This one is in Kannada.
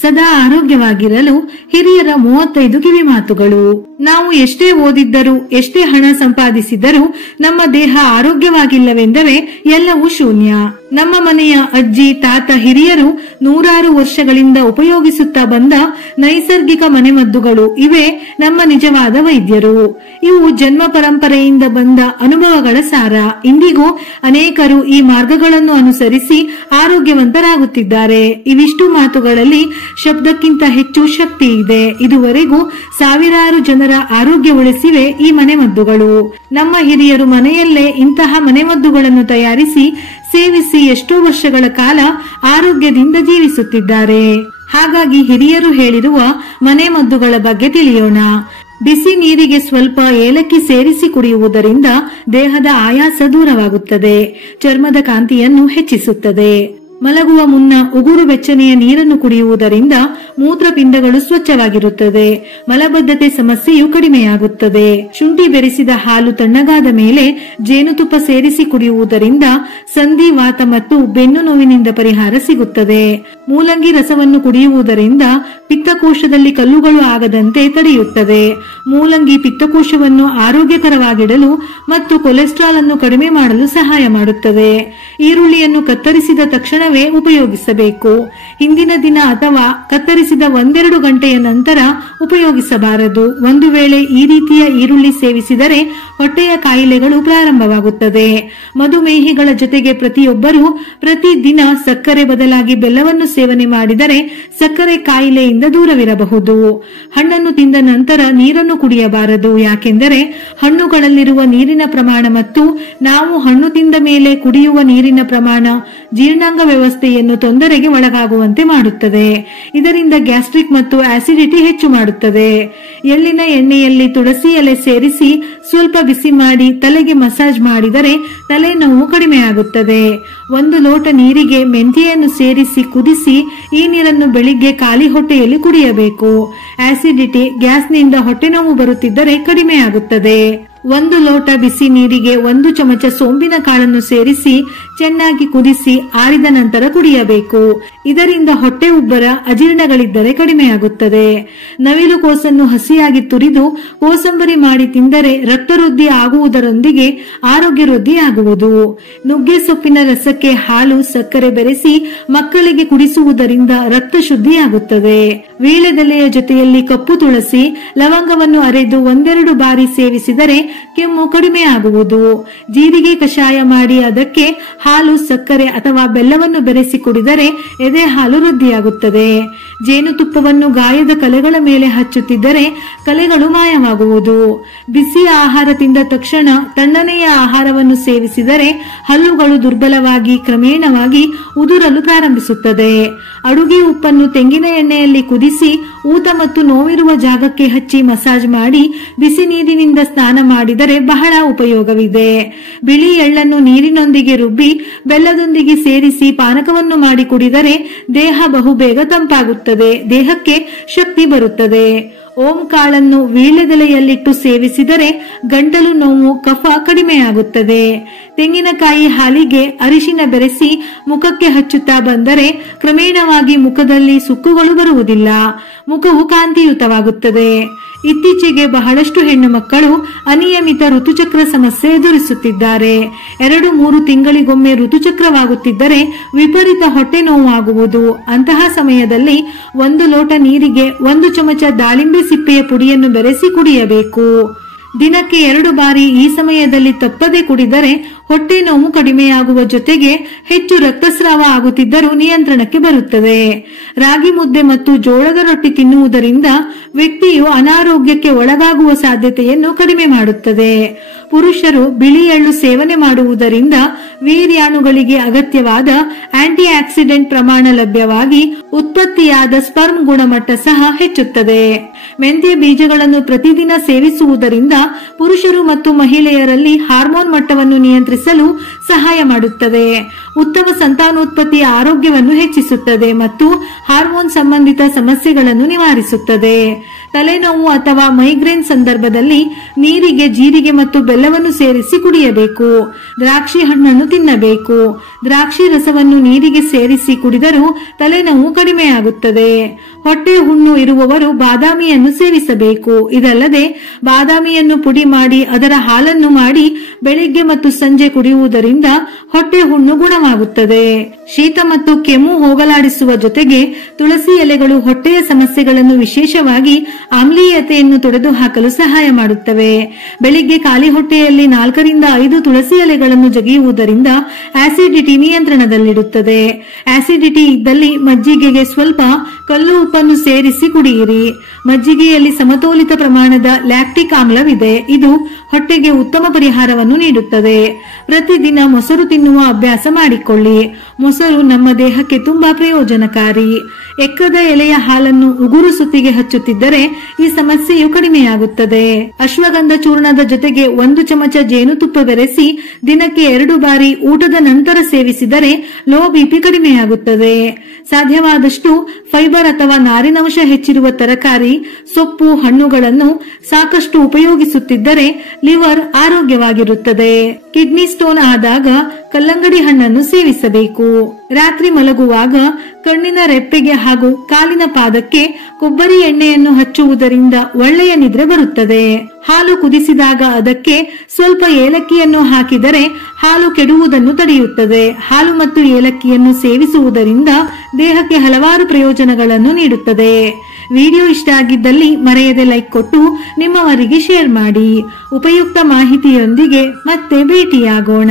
ಸದಾ ಆರೋಗ್ಯವಾಗಿರಲು ಹಿರಿಯರ 35 ಕಿವಿ ಮಾತುಗಳು. ನಾವು ಎಷ್ಟೇ ಓದಿದ್ದರೂ ಎಷ್ಟೇ ಹಣ ಸಂಪಾದಿಸಿದರೂ ನಮ್ಮ ದೇಹ ಆರೋಗ್ಯವಾಗಿಲ್ಲವೆಂದರೆ ಎಲ್ಲವೂ ಶೂನ್ಯ. ನಮ್ಮ ಮನೆಯ ಅಜ್ಜಿ ತಾತ ಹಿರಿಯರು ನೂರಾರು ವರ್ಷಗಳಿಂದ ಉಪಯೋಗಿಸುತ್ತಾ ಬಂದ ನೈಸರ್ಗಿಕ ಮನೆಮದ್ದುಗಳು ಇವೇ ನಮ್ಮ ನಿಜವಾದ ವೈದ್ಯರು. ಇವು ಜನ್ಮ ಪರಂಪರೆಯಿಂದ ಬಂದ ಅನುಭವಗಳ ಸಾರ. ಇಂದಿಗೂ ಅನೇಕರು ಈ ಮಾರ್ಗಗಳನ್ನು ಅನುಸರಿಸಿ ಆರೋಗ್ಯವಂತರಾಗುತ್ತಿದ್ದಾರೆ. ಇವಿಷ್ಟು ಮಾತುಗಳಲ್ಲಿ ಶಬ್ದಕ್ಕಿಂತ ಹೆಚ್ಚು ಶಕ್ತಿ ಇದೆ. ಇದುವರೆಗೂ ಸಾವಿರಾರು ಜನರ ಆರೋಗ್ಯ ಉಳಿಸಿವೆ ಈ ಮನೆಮದ್ದುಗಳು. ನಮ್ಮ ಹಿರಿಯರು ಮನೆಯಲ್ಲೇ ಇಂತಹ ಮನೆಮದ್ದುಗಳನ್ನು ತಯಾರಿಸಿ ಸೇವಿಸಿ ಎಷ್ಟೋ ವರ್ಷಗಳ ಕಾಲ ಆರೋಗ್ಯದಿಂದ ಜೀವಿಸುತ್ತಿದ್ದಾರೆ. ಹಾಗಾಗಿ ಹಿರಿಯರು ಹೇಳಿರುವ ಮನೆಮದ್ದುಗಳ ಬಗ್ಗೆ ತಿಳಿಯೋಣ. ಬಿಸಿ ನೀರಿಗೆ ಸ್ವಲ್ಪ ಏಲಕ್ಕಿ ಸೇರಿಸಿ ಕುಡಿಯುವುದರಿಂದ ದೇಹದ ಆಯಾಸ ದೂರವಾಗುತ್ತದೆ. ಚರ್ಮದ ಕಾಂತಿಯನ್ನು ಹೆಚ್ಚಿಸುತ್ತದೆ. ಮಲಗುವ ಮುನ್ನ ಉಗುರು ಬೆಚ್ಚನೆಯ ನೀರನ್ನು ಕುಡಿಯುವುದರಿಂದ ಮೂತ್ರಪಿಂಡಗಳು ಸ್ವಚ್ಛವಾಗಿರುತ್ತದೆ. ಮಲಬದ್ಧತೆ ಸಮಸ್ಯೆಯು ಕಡಿಮೆಯಾಗುತ್ತದೆ. ಶುಂಠಿ ಬೆರೆಸಿದ ಹಾಲು ತಣ್ಣಗಾದ ಮೇಲೆ ಜೇನುತುಪ್ಪ ಸೇರಿಸಿ ಕುಡಿಯುವುದರಿಂದ ಸಂಧಿವಾತ ಮತ್ತು ಬೆನ್ನು ನೋವಿನಿಂದ ಪರಿಹಾರ ಸಿಗುತ್ತದೆ. ಮೂಲಂಗಿ ರಸವನ್ನು ಕುಡಿಯುವುದರಿಂದ ಪಿತ್ತಕೋಶದಲ್ಲಿ ಕಲ್ಲುಗಳು ಆಗದಂತೆ ತಡೆಯುತ್ತದೆ. ಮೂಲಂಗಿ ಪಿತ್ತಕೋಶವನ್ನು ಆರೋಗ್ಯಕರವಾಗಿಡಲು ಮತ್ತು ಕೊಲೆಸ್ಟ್ರಾಲ್ ಅನ್ನು ಕಡಿಮೆ ಮಾಡಲು ಸಹಾಯ ಮಾಡುತ್ತದೆ. ಈರುಳ್ಳಿಯನ್ನು ಕತ್ತರಿಸಿದ ತಕ್ಷಣವೇ ಉಪಯೋಗಿಸಬೇಕು. ಹಿಂದಿನ ದಿನ ಅಥವಾ ಕತ್ತರಿಸಿದ 1-2 ಗಂಟೆಯ ನಂತರ ಉಪಯೋಗಿಸಬಾರದು. ಒಂದು ವೇಳೆ ಈ ರೀತಿಯ ಈರುಳ್ಳಿ ಸೇವಿಸಿದರೆ ಹೊಟ್ಟೆಯ ಕಾಯಿಲೆಗಳು ಪ್ರಾರಂಭವಾಗುತ್ತದೆ. ಮಧುಮೇಹಿಗಳ ಜೊತೆಗೆ ಪ್ರತಿಯೊಬ್ಬರೂ ಪ್ರತಿದಿನ ಸಕ್ಕರೆ ಬದಲಾಗಿ ಬೆಲ್ಲವನ್ನು ಸೇವನೆ ಮಾಡಿದರೆ ಸಕ್ಕರೆ ಕಾಯಿಲೆಯಿಂದ ದೂರವಿರಬಹುದು. ಹಣ್ಣನ್ನು ತಿಂದ ನಂತರ ನೀರನ್ನು ಕುಡಿಯಬಾರದು. ಯಾಕೆಂದರೆ ಹಣ್ಣುಗಳಲ್ಲಿರುವ ನೀರಿನ ಪ್ರಮಾಣ ಮತ್ತು ನಾವು ಹಣ್ಣು ತಿಂದ ಮೇಲೆ ಕುಡಿಯುವ ನೀರಿನ ಪ್ರಮಾಣ ಜೀರ್ಣಾಂಗ ವ್ಯವಸ್ಥೆಯನ್ನು ತೊಂದರೆಗೆ ಒಳಗಾಗುವಂತೆ ಮಾಡುತ್ತದೆ. ಇದರಿಂದ ಗ್ಯಾಸ್ಟ್ರಿಕ್ ಮತ್ತು ಆಸಿಡಿಟಿ ಹೆಚ್ಚು ಮಾಡುತ್ತದೆ. ಎಳ್ಳಿನ ಎಣ್ಣೆಯಲ್ಲಿ ತುಳಸಿ ಎಲೆ ಸೇರಿಸಿ ಸ್ವಲ್ಪ ಬಿಸಿ ಮಾಡಿ ತಲೆಗೆ ಮಸಾಜ್ ಮಾಡಿದರೆ ತಲೆನೋವು ಕಡಿಮೆಯಾಗುತ್ತದೆ. 1 ಲೋಟ ನೀರಿಗೆ ಮೆಂತೆಯನ್ನು ಸೇರಿಸಿ ಕುದಿಸಿ ಈ ನೀರನ್ನು ಬೆಳಿಗ್ಗೆ ಖಾಲಿ ಹೊಟ್ಟೆಯಲ್ಲಿ ಕುಡಿಯಬೇಕು. ಆಸಿಡಿಟಿ, ಗ್ಯಾಸ್ನಿಂದ ಹೊಟ್ಟೆ ನೋವು ಬರುತ್ತಿದ್ದರೆ ಕಡಿಮೆಯಾಗುತ್ತದೆ. 1 ಲೋಟ ಬಿಸಿ ನೀರಿಗೆ 1 ಚಮಚ ಸೋಂಬಿನ ಕಾಳನ್ನು ಸೇರಿಸಿ ಚೆನ್ನಾಗಿ ಕುದಿಸಿ ಆರಿದ ನಂತರ ಕುಡಿಯಬೇಕು. ಇದರಿಂದ ಹೊಟ್ಟೆ ಉಬ್ಬರ, ಅಜೀರ್ಣಗಳಿದ್ದರೆ ಕಡಿಮೆಯಾಗುತ್ತದೆ. ನವಿಲು ಕೋಸನ್ನು ಹಸಿಯಾಗಿ ತುರಿದು ಕೋಸಂಬರಿ ಮಾಡಿ ತಿಂದರೆ ರಕ್ತ ವೃದ್ಧಿ ಆಗುವುದರೊಂದಿಗೆ ಆರೋಗ್ಯ ವೃದ್ಧಿ ಆಗುವುದು. ನುಗ್ಗೆ ಸೊಪ್ಪಿನ ರಸಕ್ಕೆ ಹಾಲು, ಸಕ್ಕರೆ ಬೆರೆಸಿ ಮಕ್ಕಳಿಗೆ ಕುಡಿಸುವುದರಿಂದ ರಕ್ತ ಶುದ್ಧಿಯಾಗುತ್ತದೆ. ವೀಳ್ಯದೆಲೆಯ ಜೊತೆಯಲ್ಲಿ ಕಪ್ಪು ತುಳಸಿ, ಲವಂಗವನ್ನು ಅರೆದು 1-2 ಬಾರಿ ಸೇವಿಸಿದರೆ ಕೆಮ್ಮು ಕಡಿಮೆ ಆಗುವುದು. ಜೀರಿಗೆ ಕಷಾಯ ಮಾಡಿ ಅದಕ್ಕೆ ಹಾಲು, ಸಕ್ಕರೆ ಅಥವಾ ಬೆಲ್ಲವನ್ನು ಬೆರೆಸಿ ಕುಡಿದರೆ ಎದೆ ಹಾಲು ವೃದ್ಧಿಯಾಗುತ್ತದೆ. ಜೇನುತುಪ್ಪವನ್ನು ಗಾಯದ ಕಲೆಗಳ ಮೇಲೆ ಹಚ್ಚುತ್ತಿದ್ದರೆ ಕಲೆಗಳು ಮಾಯವಾಗುವುದು. ಬಿಸಿ ಆಹಾರ ತಿಂದ ತಕ್ಷಣ ತಣ್ಣನೆಯ ಆಹಾರವನ್ನು ಸೇವಿಸಿದರೆ ಹಲ್ಲುಗಳು ದುರ್ಬಲವಾಗಿ ಕ್ರಮೇಣವಾಗಿ ಉದುರಲು ಪ್ರಾರಂಭಿಸುತ್ತದೆ. ಅಡುಗೆ ಉಪ್ಪನ್ನು ತೆಂಗಿನ ಎಣ್ಣೆಯಲ್ಲಿ ಕುದಿಸಿ ಊತ ಮತ್ತು ನೋವಿರುವ ಜಾಗಕ್ಕೆ ಹಚ್ಚಿ ಮಸಾಜ್ ಮಾಡಿ ಬಿಸಿ ನೀರಿನಿಂದ ಸ್ನಾನ ಮಾಡಿದರೆ ಬಹಳ ಉಪಯೋಗವಿದೆ. ಬಿಳಿ ಎಳ್ಳನ್ನು ನೀರಿನೊಂದಿಗೆ ರುಬ್ಬಿ ಬೆಲ್ಲದೊಂದಿಗೆ ಸೇರಿಸಿ ಪಾನಕವನ್ನು ಮಾಡಿ ಕುಡಿದರೆ ದೇಹ ಬಹುಬೇಗ ತಂಪಾಗುತ್ತದೆ. ದೇಹಕ್ಕೆ ಶಕ್ತಿ ಬರುತ್ತದೆ. ಓಂ ಕಾಳನ್ನು ವೀಳ್ಯದೆಲೆಯಲ್ಲಿಟ್ಟು ಸೇವಿಸಿದರೆ ಗಂಟಲು ನೋವು, ಕಫ ಕಡಿಮೆಯಾಗುತ್ತದೆ. ತೆಂಗಿನಕಾಯಿ ಹಾಲಿಗೆ ಅರಿಶಿನ ಬೆರೆಸಿ ಮುಖಕ್ಕೆ ಹಚ್ಚುತ್ತಾ ಬಂದರೆ ಕ್ರಮೇಣವಾಗಿ ಮುಖದಲ್ಲಿ ಸುಕ್ಕುಗಳು ಬರುವುದಿಲ್ಲ. ಮುಖವು ಕಾಂತಿಯುತವಾಗುತ್ತದೆ. ಇತ್ತೀಚೆಗೆ ಬಹಳಷ್ಟು ಹೆಣ್ಣು ಮಕ್ಕಳು ಅನಿಯಮಿತ ಋತುಚಕ್ರ ಸಮಸ್ಯೆ ಎದುರಿಸುತ್ತಿದ್ದಾರೆ. 2-3 ತಿಂಗಳಿಗೊಮ್ಮೆ ಋತುಚಕ್ರವಾಗುತ್ತಿದ್ದರೆ ವಿಪರೀತ ಹೊಟ್ಟೆ ನೋವಾಗುವುದು. ಅಂತಹ ಸಮಯದಲ್ಲಿ 1 ಲೋಟ ನೀರಿಗೆ 1 ಚಮಚ ದಾಳಿಂಬೆ ಸಿಪ್ಪೆಯ ಪುಡಿಯನ್ನು ಬೆರೆಸಿ ಕುಡಿಯಬೇಕು. ದಿನಕ್ಕೆ 2 ಬಾರಿ ಈ ಸಮಯದಲ್ಲಿ ತಪ್ಪದೆ ಕುಡಿದರೆ ಹೊಟ್ಟೆ ನೋವು ಕಡಿಮೆಯಾಗುವ ಜೊತೆಗೆ ಹೆಚ್ಚು ರಕ್ತಸ್ರಾವ ಆಗುತ್ತಿದ್ದರೂ ನಿಯಂತ್ರಣಕ್ಕೆ ಬರುತ್ತದೆ. ರಾಗಿ ಮುದ್ದೆ ಮತ್ತು ಜೋಳದ ರೊಟ್ಟಿ ತಿನ್ನುವುದರಿಂದ ವ್ಯಕ್ತಿಯು ಅನಾರೋಗ್ಯಕ್ಕೆ ಒಳಗಾಗುವ ಸಾಧ್ಯತೆಯನ್ನು ಕಡಿಮೆ ಮಾಡುತ್ತದೆ. ಪುರುಷರು ಬಿಳಿ ಎಳ್ಳು ಸೇವನೆ ಮಾಡುವುದರಿಂದ ವೀರ್ಯಾಣುಗಳಿಗೆ ಅಗತ್ಯವಾದ ಆಂಟಿ ಆಕ್ಸಿಡೆಂಟ್ ಪ್ರಮಾಣ ಲಭ್ಯವಾಗಿ ಉತ್ಪತ್ತಿಯಾದ ಸ್ಪರ್ಮ್ ಗುಣಮಟ್ಟ ಸಹ ಹೆಚ್ಚುತ್ತದೆ. ಮೆಂತ್ಯ ಬೀಜಗಳನ್ನು ಪ್ರತಿದಿನ ಸೇವಿಸುವುದರಿಂದ ಪುರುಷರು ಮತ್ತು ಮಹಿಳೆಯರಲ್ಲಿ ಹಾರ್ಮೋನ್ ಮಟ್ಟವನ್ನು ನಿಯಂತ್ರಿಸಲು ಸಹಾಯ ಮಾಡುತ್ತದೆ. ಉತ್ತಮ ಸಂತಾನೋತ್ಪತ್ತಿಯ ಆರೋಗ್ಯವನ್ನು ಹೆಚ್ಚಿಸುತ್ತದೆ ಮತ್ತು ಹಾರ್ಮೋನ್ ಸಂಬಂಧಿತ ಸಮಸ್ಯೆಗಳನ್ನು ನಿವಾರಿಸುತ್ತದೆ. ತಲೆನೋವು ಅಥವಾ ಮೈಗ್ರೇನ್ ಸಂದರ್ಭದಲ್ಲಿ ನೀರಿಗೆ ಜೀರಿಗೆ ಮತ್ತು ಬೆಲ್ಲವನ್ನು ಸೇರಿಸಿ ಕುಡಿಯಬೇಕು. ದ್ರಾಕ್ಷಿ ಹಣ್ಣನ್ನು ತಿನ್ನಬೇಕು. ದ್ರಾಕ್ಷಿ ರಸವನ್ನು ನೀರಿಗೆ ಸೇರಿಸಿ ಕುಡಿದರೂ ತಲೆನೋವು ಕಡಿಮೆಯಾಗುತ್ತದೆ. ಹೊಟ್ಟೆ ಹುಣ್ಣು ಇರುವವರು ಬಾದಾಮಿಯನ್ನು ಸೇವಿಸಬೇಕು. ಇದಲ್ಲದೆ ಬಾದಾಮಿಯನ್ನು ಪುಡಿ ಮಾಡಿ ಅದರ ಹಾಲನ್ನು ಮಾಡಿ ಬೆಳಿಗ್ಗೆ ಮತ್ತು ಸಂಜೆ ಕುಡಿಯುವುದರಿಂದ ಹೊಟ್ಟೆ ಹುಣ್ಣು ಗುಣವಾಗುತ್ತದೆ. ಶೀತ ಮತ್ತು ಕೆಮ್ಮು ಹೋಗಲಾಡಿಸುವ ಜೊತೆಗೆ ತುಳಸಿ ಎಲೆಗಳು ಹೊಟ್ಟೆಯ ಸಮಸ್ಯೆಗಳನ್ನು ವಿಶೇಷವಾಗಿ ಆಮ್ಲೀಯತೆಯನ್ನು ತೊಡೆದುಹಾಕಲು ಸಹಾಯ ಮಾಡುತ್ತವೆ. ಬೆಳಿಗ್ಗೆ ಖಾಲಿ ಹೊಟ್ಟೆಯಲ್ಲಿ 4 ರಿಂದ 5 ತುಳಸಿ ಎಲೆಗಳನ್ನು ಜಗಿಯುವುದರಿಂದ ಆಸಿಡಿಟಿ ನಿಯಂತ್ರಣದಲ್ಲಿಡುತ್ತದೆ. ಆಸಿಡಿಟಿ ಇದ್ದಲ್ಲಿ ಮಜ್ಜಿಗೆಗೆ ಸ್ವಲ್ಪ ಕಲ್ಲು ಉಪ್ಪನ್ನು ಸೇರಿಸಿ ಕುಡಿಯಿರಿ. ಮಜ್ಜಿಗೆಯಲ್ಲಿ ಸಮತೋಲಿತ ಪ್ರಮಾಣದ ಲ್ಯಾಕ್ಟಿಕ್ ಆಮ್ಲವಿದೆ. ಇದು ಹೊಟ್ಟೆಗೆ ಉತ್ತಮ ಪರಿಹಾರವನ್ನು ನೀಡುತ್ತದೆ. ಪ್ರತಿದಿನ ಮೊಸರು ತಿನ್ನುವ ಅಭ್ಯಾಸ ಮಾಡಿಕೊಳ್ಳಿ. ಮೊಸರು ನಮ್ಮ ದೇಹಕ್ಕೆ ತುಂಬಾ ಪ್ರಯೋಜನಕಾರಿ. ಎಕ್ಕದ ಎಲೆಯ ಹಾಲನ್ನು ಉಗುರು ಸುತ್ತಿಗೆ ಹಚ್ಚುತ್ತಿದ್ದರೆ ಈ ಸಮಸ್ಯೆಯು ಕಡಿಮೆಯಾಗುತ್ತದೆ. ಅಶ್ವಗಂಧ ಚೂರ್ಣದ ಜೊತೆಗೆ 1 ಚಮಚ ಜೇನುತುಪ್ಪ ಬೆರೆಸಿ ದಿನಕ್ಕೆ 2 ಬಾರಿ ಊಟದ ನಂತರ ಸೇವಿಸಿದರೆ ಲೋ ಬಿಪಿ ಕಡಿಮೆಯಾಗುತ್ತದೆ. ಸಾಧ್ಯವಾದಷ್ಟು ಫೈಬರ್ ಅಥವಾ ನಾರಿನಂಶ ಹೆಚ್ಚಿರುವ ತರಕಾರಿ, ಸೊಪ್ಪು, ಹಣ್ಣುಗಳನ್ನು ಸಾಕಷ್ಟು ಉಪಯೋಗಿಸುತ್ತಿದ್ದರೆ ಲಿವರ್ ಆರೋಗ್ಯವಾಗಿರುತ್ತದೆ. ಕಿಡ್ನಿ ಸ್ಟೋನ್ ಆದಾಗ ಕಲ್ಲಂಗಡಿ ಹಣ್ಣನ್ನು ಸೇವಿಸಬೇಕು. ರಾತ್ರಿ ಮಲಗುವಾಗ ಕಣ್ಣಿನ ರೆಪ್ಪೆಗೆ ಹಾಗೂ ಕಾಲಿನ ಪಾದಕ್ಕೆ ಕೊಬ್ಬರಿ ಎಣ್ಣೆಯನ್ನು ಹಚ್ಚುವುದರಿಂದ ಒಳ್ಳೆಯ ನಿದ್ರೆ ಬರುತ್ತದೆ. ಹಾಲು ಕುದಿಸಿದಾಗ ಅದಕ್ಕೆ ಸ್ವಲ್ಪ ಏಲಕ್ಕಿಯನ್ನು ಹಾಕಿದರೆ ಹಾಲು ಕೆಡುವುದನ್ನು ತಡೆಯುತ್ತದೆ. ಹಾಲು ಮತ್ತು ಏಲಕ್ಕಿಯನ್ನು ಸೇವಿಸುವುದರಿಂದ ದೇಹಕ್ಕೆ ಹಲವಾರು ಪ್ರಯೋಜನಗಳನ್ನು ನೀಡುತ್ತದೆ. ವಿಡಿಯೋ ಇಷ್ಟ ಆಗಿದ್ದಲ್ಲಿ ಮರೆಯದೆ ಲೈಕ್ ಕೊಟ್ಟು ನಿಮ್ಮವರಿಗೆ ಶೇರ್ ಮಾಡಿ. ಉಪಯುಕ್ತ ಮಾಹಿತಿಯೊಂದಿಗೆ ಮತ್ತೆ ಭೇಟಿಯಾಗೋಣ.